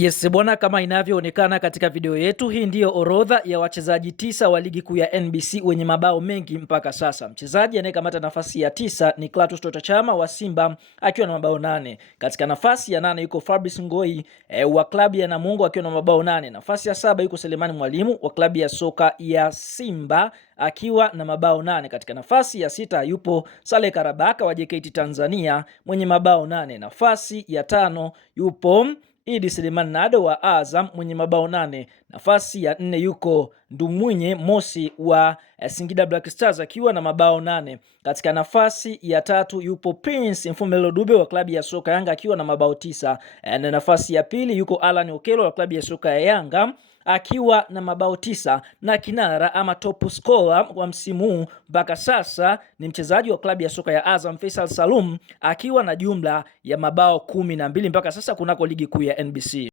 Yes, bwana, kama inavyoonekana katika video yetu, hii ndiyo orodha ya wachezaji 9 wa ligi kuu ya NBC wenye mabao mengi mpaka sasa. Mchezaji anayekamata nafasi ya 9 ni Clatous Chota Chama wa Simba akiwa na mabao 8. Katika nafasi ya 8 yuko Fabrice Ngoi wa klabu ya Namungo akiwa na mabao 8. Nafasi ya 7 yuko Selemani Mwalimu wa klabu ya soka ya Simba akiwa na mabao 8. Katika nafasi ya 6 yupo Saleh Karabaka wa JKT Tanzania mwenye mabao 8. Nafasi ya 5 yupo Idi Suleiman Nado wa Azam mwenye mabao 8. Nafasi ya 4 yuko Ndumwinye Mosi wa Singida Black Stars akiwa na mabao 8. Katika nafasi ya 3 yupo Prince Mfumelo Dube wa klabu ya soka Yanga akiwa na mabao 9. Na nafasi ya pili yuko Alan Okelo wa klabu ya soka ya Yanga akiwa na mabao 9, na kinara ama top scorer wa msimu huu mpaka sasa ni mchezaji wa klabu ya soka ya Azam Faisal Salum akiwa na jumla ya mabao 12 mpaka sasa kunako ligi kuu ya NBC.